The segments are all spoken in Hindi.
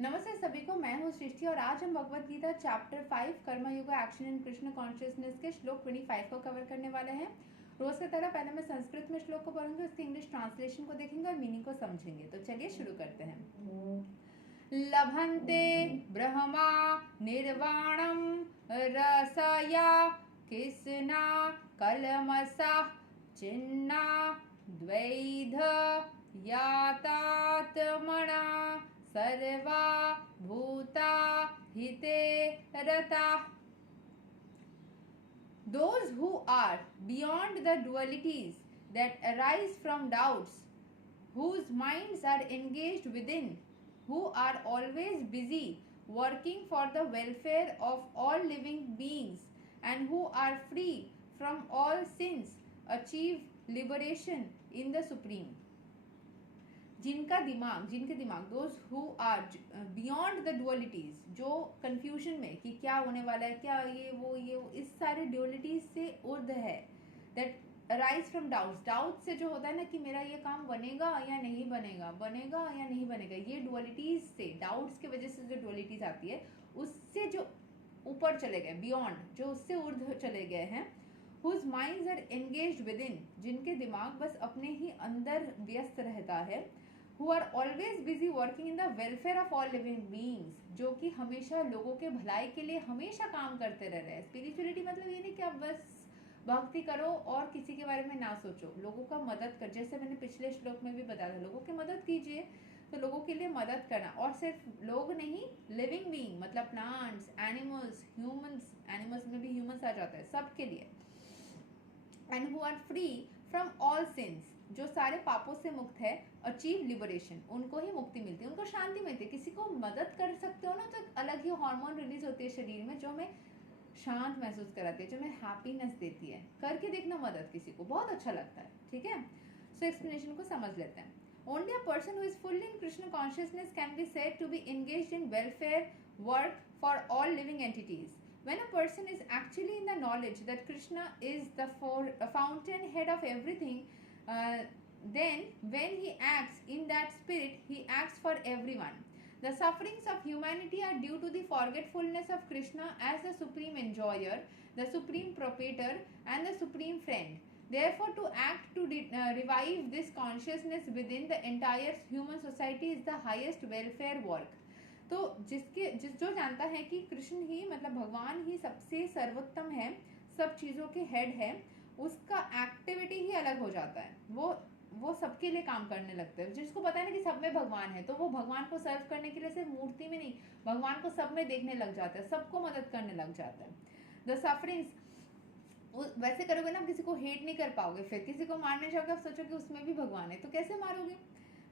नमस्ते सभी को, मैं हूँ सृष्टि और आज हम भगवत गीता चैप्टर 5 कर्म yoga action in Krishna consciousness के श्लोक 25 को कवर करने वाले हैं। रोज की तरह पहले मैं संस्कृत में श्लोक को पढ़ूंगी, उसके इंग्लिश ट्रांसलेशन को देखेंगे और मीनिंग को समझेंगे। तो चलिए शुरू करते हैं। लभन्ते ब्रह्मा निर्वाणम रसया कृष्णा कलमसा चिन्ना द्वैध यातात्मना सर्वा भूता हिते रता. Those who are beyond the dualities that arise from doubts, whose minds are engaged within, who are always busy working for the welfare of all living beings, and who are free from all sins, achieve liberation in the Supreme. जिनके दिमाग those who are beyond the dualities, जो कंफ्यूजन में कि क्या होने वाला है, क्या ये वो इस सारे ड्युअलिटीज से उर्ध है, that arise from doubts, doubt से जो होता है ना कि मेरा ये काम बनेगा या नहीं बनेगा, बनेगा या नहीं बनेगा, ये ड्युअलिटीज से, डाउट्स की वजह से जो ड्युअलिटीज आती है उससे जो ऊपर चले गए, बियॉन्ड, जो उससे उर्ध चले गए हैं, whose minds are engaged within, जिनके दिमाग बस अपने ही अंदर व्यस्त रहता है, who are always busy working in the welfare of all living beings, जो कि हमेशा लोगों के भलाई के लिए हमेशा काम करते रह रहे हैं। स्पिरिचुअलिटी मतलब ये नहीं कि आप बस भक्ति करो और किसी के बारे में ना सोचो, लोगों का मदद कर, जैसे मैंने पिछले श्लोक में भी बताया था, लोगों की मदद कीजिए, तो लोगों के लिए मदद करना, और सिर्फ लोग नहीं, लिविंग बीइंग मतलब प्लांट्स, एनिमल्स, ह्यूमंस, एनिमल्स में भी ह्यूमंस आ जाता है, सबके लिए। And who are free from all sins, जो सारे पापों से मुक्त है, अचीव लिबरेशन, उनको ही मुक्ति मिलती है, उनको शांति मिलती है। किसी को मदद कर सकते हो ना, तो अलग ही हार्मोन रिलीज होती है शरीर में, जो हमें शांत महसूस कराती है, जो हमें हैप्पीनेस देती है। करके देखना मदद किसी को, बहुत अच्छा लगता है। ठीक है, सो एक्सप्लेनेशन को समझ लेते हैं। Only a person who is fully in Krishna consciousness can be said to be engaged in welfare work for all living entities. When a person is actually in the knowledge that Krishna is the fountainhead of everything, then when he acts in that spirit, he acts for everyone. The sufferings of humanity are due to the forgetfulness of Krishna as the supreme enjoyer, the supreme proprietor, and the supreme friend. Therefore, to act to revive this consciousness within the entire human society is the highest welfare work. तो जो जानता है कि कृष्ण ही मतलब भगवान ही सबसे सर्वोत्तम है, सब चीज़ों के हेड है, उसका एक्टिविटी ही अलग हो जाता है। वो सबके लिए काम करने लगता है। जिसको पता है ना कि सब में भगवान है, तो वो भगवान को सर्व करने के लिए सिर्फ मूर्ति में नहीं, भगवान को सब में देखने लग जाता है, सबको मदद करने लग जाता है। द सफरिंग्स, वैसे करोगे ना, आप किसी को हेट नहीं कर पाओगे, फिर किसी को मारने जाओगे आप सोचो कि उसमें भी भगवान है, तो कैसे मारोगे।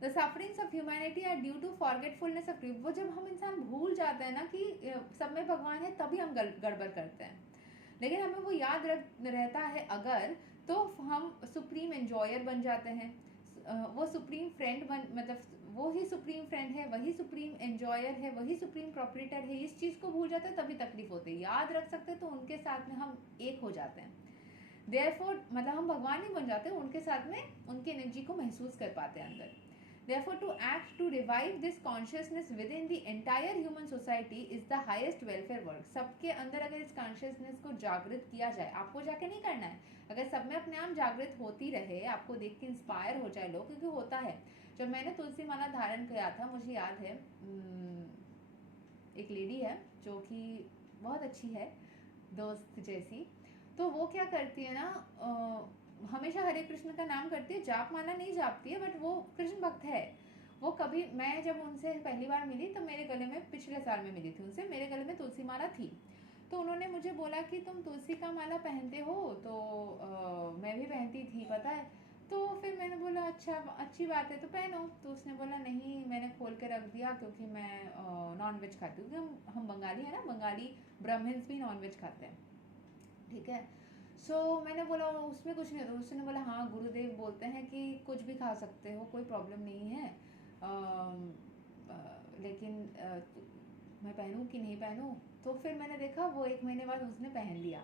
The sufferings of humanity are due to forgetfulness of, वो जब हम इंसान भूल जाते हैं ना कि सब में भगवान है, तभी हम गड़बड़ करते हैं। लेकिन हमें वो याद रहता है अगर, तो हम सुप्रीम एंजॉयर बन जाते हैं। वो सुप्रीम फ्रेंड मतलब वो ही सुप्रीम फ्रेंड है, वही सुप्रीम एंजॉयर है, वही सुप्रीम प्रॉपरेटर है। इस चीज़ को भूल जाते हैं तभी तकलीफ होती है। याद रख सकते तो उनके साथ में हम एक हो जाते हैं। देयरफॉर मतलब हम भगवान नहीं बन जाते, उनके साथ में उनकी एनर्जी को महसूस कर पाते हैं अंदर। Therefore, to act to revive this consciousness within the entire human society is the highest welfare work. सबके अंदर अगर इस consciousness को जागृत किया जाए, आपको जाके नहीं करना है, अगर सब में अपने आप जागृत होती रहे, आपको देख के इंस्पायर हो जाए लोग, क्योंकि होता है। जब मैंने तुलसी माला धारण किया था, मुझे याद है एक लेडी है जो कि बहुत अच्छी है, दोस्त जैसी, तो वो क्या करती है ना, हमेशा हरे कृष्ण का नाम करती है, जाप माला नहीं जापती है, बट वो कृष्ण भक्त है। वो कभी, मैं जब उनसे पहली बार मिली तो मेरे गले में, पिछले साल में मिली थी उनसे, मेरे गले में तुलसी माला थी। तो उन्होंने मुझे बोला कि तुम तुलसी का माला पहनते हो, तो मैं भी पहनती थी, पता है। तो फिर मैंने बोला अच्छा, अच्छी बात है, तो पहनो। तो उसने बोला नहीं, मैंने खोल के रख दिया क्योंकि मैं नॉन वेज खाती हूँ, क्योंकि हम बंगाली है ना, बंगाली ब्राह्मण्स भी नॉन वेज खाते हैं। ठीक है, सो मैंने बोला उसमें कुछ नहीं होता। उसने बोला हाँ, गुरुदेव बोलते हैं कि कुछ भी खा सकते हो, कोई प्रॉब्लम नहीं है, लेकिन मैं पहनूं कि नहीं पहनूं। तो फिर मैंने देखा वो 1 महीने बाद उसने पहन लिया।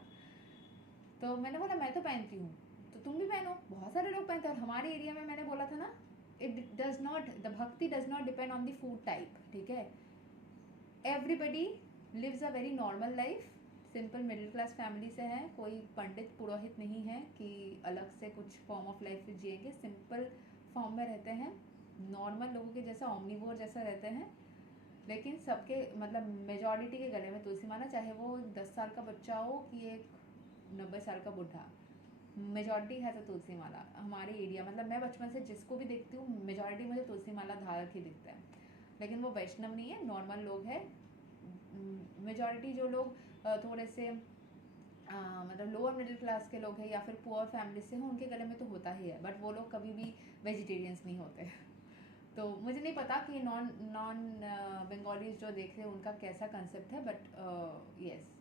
तो मैंने बोला मैं तो पहनती हूँ, तो तुम भी पहनो। बहुत सारे लोग पहनते हैं, और हमारे एरिया में मैंने बोला था ना, it does not, the bhakti does not depend on the food type. ठीक है, everybody lives a very normal life, simple middle class family से है, कोई पंडित पुरोहित नहीं है कि अलग से कुछ फॉर्म ऑफ लाइफ जिएंगे, सिंपल फॉर्म में रहते हैं, नॉर्मल लोगों के जैसा ओमनिवोर जैसा रहते हैं। लेकिन सबके मतलब मेजॉरिटी के गले में तुलसी माला, चाहे वो 10 साल का बच्चा हो कि एक 90 साल का बुढ़ा, मेजॉरिटी है तो तुलसी माला। हमारे एरिया मतलब मैं बचपन से जिसको भी देखती हूँ मेजॉरिटी मुझे तुलसी माला धारक ही दिखता है, लेकिन वो वैष्णव नहीं है, नॉर्मल लोग हैं। मेजॉरिटी जो लोग थोड़े से मतलब लोअर मिडिल क्लास के लोग हैं या फिर पुअर फैमिली से हैं, उनके गले में तो होता ही है, बट वो लोग कभी भी वेजिटेरियंस नहीं होते। तो मुझे नहीं पता कि नॉन नॉन बंगालीज जो देख रहे हैं उनका कैसा कंसेप्ट है, but yes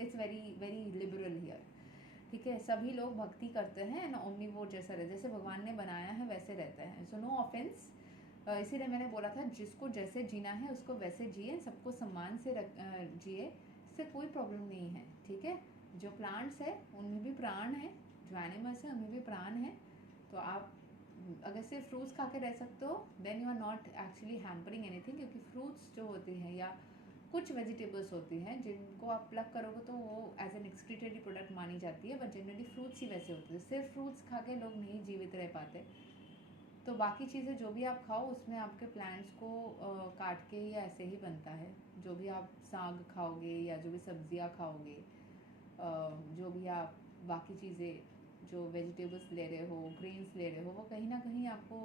it's very very liberal here. ठीक है, सभी लोग भक्ति करते हैं ना, ओमनीवोर जैसा रहते, जैसे भगवान ने बनाया है वैसे रहते हैं। सो नो ऑफेंस, इसीलिए मैंने बोला था जिसको जैसे जीना है उसको वैसे जिए, सबको सम्मान से जिए, इससे कोई प्रॉब्लम नहीं है। ठीक है, जो प्लांट्स है उनमें भी प्राण है, जो एनिमल्स है उनमें भी प्राण है। तो आप अगर सिर्फ फ्रूट्स खा के रह सकते हो then you are not actually hampering anything, क्योंकि फ्रूट्स जो होती हैं या कुछ वेजिटेबल्स होती हैं जिनको आप प्लग करोगे तो वो एज एन एक्सक्रीटरी प्रोडक्ट मानी जाती है, बट जनरली फ्रूट्स ही वैसे होते हैं। सिर्फ फ्रूट्स खा के लोग नहीं जीवित रह पाते, तो बाकी चीज़ें जो भी आप खाओ उसमें आपके प्लांट्स को काट के या ऐसे ही बनता है। जो भी आप साग खाओगे या जो भी सब्जियां खाओगे, जो भी आप बाकी चीज़ें जो वेजिटेबल्स ले रहे हो, ग्रेन्स ले रहे हो, वो कहीं ना कहीं आपको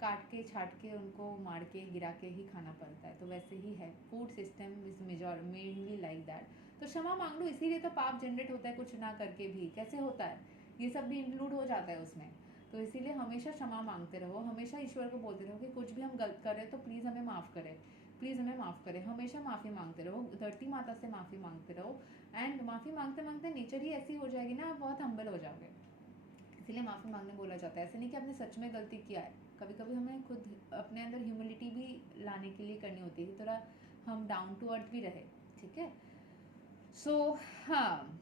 काट के छाट के उनको मार के गिरा के ही खाना पड़ता है। तो वैसे ही है, food system is mainly like that. तो क्षमा मांग लो, इसीलिए तो पाप जनरेट होता है कुछ ना करके भी। कैसे होता है, ये सब भी इंक्लूड हो जाता है उसमें। तो इसीलिए हमेशा क्षमा मांगते रहो, हमेशा ईश्वर को बोलते रहो कि कुछ भी हम गलत कर रहे हैं तो प्लीज़ हमें माफ़ करें, प्लीज़ हमें माफ़ करें। हमेशा माफ़ी मांगते रहो, धरती माता से माफ़ी मांगते रहो। एंड माफ़ी मांगते मांगते नेचर ही ऐसी हो जाएगी ना, आप बहुत हम्बल हो जाओगे। इसीलिए माफ़ी मांगने बोला जाता है। ऐसे नहीं कि आपने सच में गलती किया है, कभी कभी हमें खुद अपने अंदर ह्यूमिलिटी भी लाने के लिए करनी होती है, थोड़ा हम डाउन टू अर्थ भी रहे। ठीक है, सो हाँ,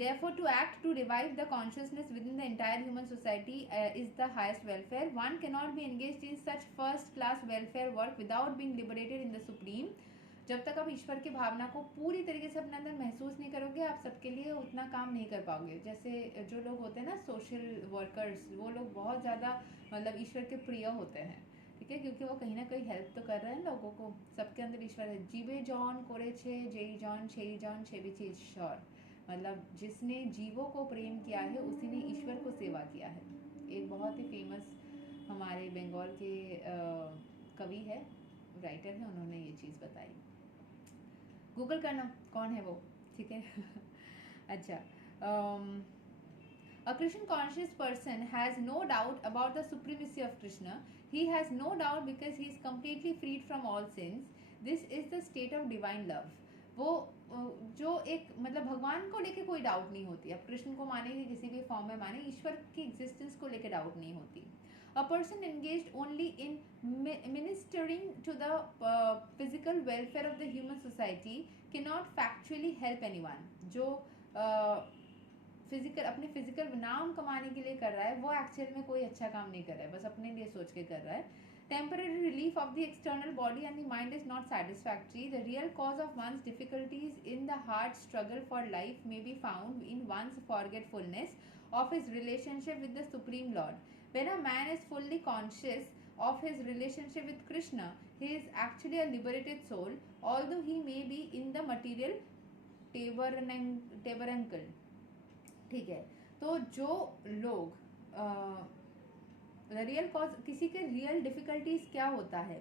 therefore, to act to revive the consciousness within the entire human society is the highest welfare. One cannot be engaged in such first-class welfare work without being liberated in the Supreme. जब तक आप ईश्वर की भावना को पूरी तरीके से अपने अंदर महसूस नहीं करोगे, आप सबके लिए उतना काम नहीं कर पाओगे। जैसे जो लोग होते हैं ना सोशल वर्कर्स, वो लोग बहुत ज़्यादा मतलब ईश्वर के प्रिय होते हैं। ठीक है, क्योंकि वो कहीं ना कहीं हेल्प तो कर रहे हैं लोगों को, सबके अंदर ईश्वर है। जीवे जॉन कोरे छे जेई जॉन छेई जॉन छेबी चे ईश्वर, मतलब जिसने जीवों को प्रेम किया है उसी ने ईश्वर को सेवा किया है। एक बहुत ही फेमस हमारे बंगाल के कवि है, राइटर है, उन्होंने ये चीज़ बताई। गूगल करना कौन है वो, ठीक है। अच्छा, a Krishna conscious person has no doubt about the supremacy of Krishna. He has no doubt because he is completely freed from all sins. This is the state of divine love. वो जो एक मतलब भगवान को लेके कोई डाउट नहीं होती, अब कृष्ण को माने कि किसी भी फॉर्म में माने, ईश्वर की एग्जिस्टेंस को लेके डाउट नहीं होती। A person engaged only in ministering to the physical welfare of the human society cannot factually help anyone. जो फिजिकल अपने फिजिकल नाम कमाने के लिए कर रहा है, वो एक्चुअल में कोई अच्छा काम नहीं कर रहा है, बस अपने लिए सोच के कर रहा है। Temporary relief of the external body and the mind is not satisfactory. The real cause of one's difficulties in the hard struggle for life may be found in one's forgetfulness of his relationship with the Supreme Lord. When a man is fully conscious of his relationship with Krishna, he is actually a liberated soul, although he may be in the material tabernacle. ठीक है, तो जो लोग रियल कॉज, किसी के रियल डिफिकल्टीज क्या होता है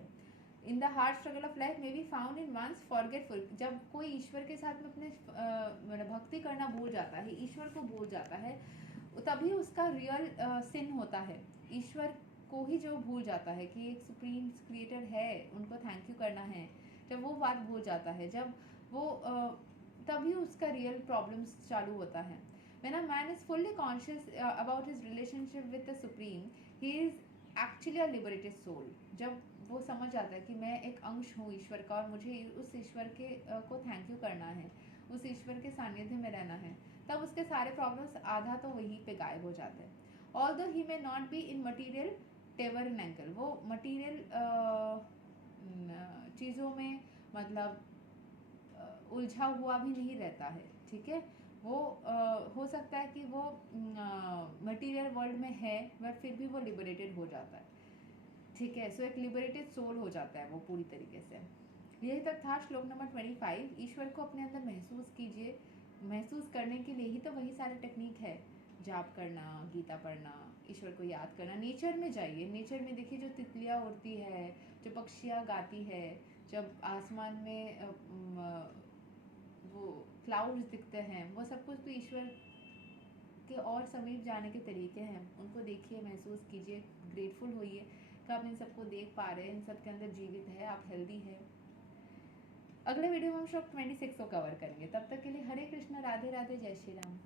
in the hard struggle of life में be found in once forgetful. जब कोई ईश्वर के साथ में अपने भक्ति करना भूल जाता है, ईश्वर को भूल जाता है, तभी उसका रियल सिन होता है। ईश्वर को ही जो भूल जाता है कि एक सुप्रीम क्रिएटर है, उनको थैंक यू करना है, जब वो बात भूल जाता है, जब वो तभी उसका रियल प्रॉब्लम्स चालू होता है। When a man is fully conscious about his relationship with the Supreme, he is actually a liberated soul. जब वो समझ जाता है कि मैं एक अंश हूँ ईश्वर का और मुझे उस ईश्वर के को थैंक यू करना है, उस ईश्वर के सानिध्य में रहना है, तब उसके सारे प्रॉब्लम्स आधा तो वहीं पे गायब हो जाते हैं। Although he may not be in material tabernacle, वो मटेरियल चीज़ों में मतलब उलझा हुआ भी नहीं रहता है, ठीक है। वो हो सकता है कि वो मटेरियल वर्ल्ड में है बट फिर भी वो लिबरेटेड हो जाता है, ठीक है। सो एक लिबरेटेड सोल हो जाता है वो पूरी तरीके से। यही तक था श्लोक नंबर 25। ईश्वर को अपने अंदर महसूस कीजिए। महसूस करने के लिए ही तो वही सारे टेक्निक है, जाप करना, गीता पढ़ना, ईश्वर को याद करना। नेचर में जाइए, नेचर में देखिए जो तितलियाँ उड़ती है, जो पक्षियाँ गाती है, जब आसमान में वो क्लाउड्स दिखते हैं, वो सब कुछ तो ईश्वर के और समीप जाने के तरीके हैं। उनको देखिए, महसूस कीजिए, ग्रेटफुल होइए कि आप इन सबको देख पा रहे हैं, इन सब के अंदर जीवित है, आप हेल्दी है। अगले वीडियो में हम श्लोक 26 को कवर करेंगे। तब तक के लिए हरे कृष्ण, राधे राधे, जय श्री राम।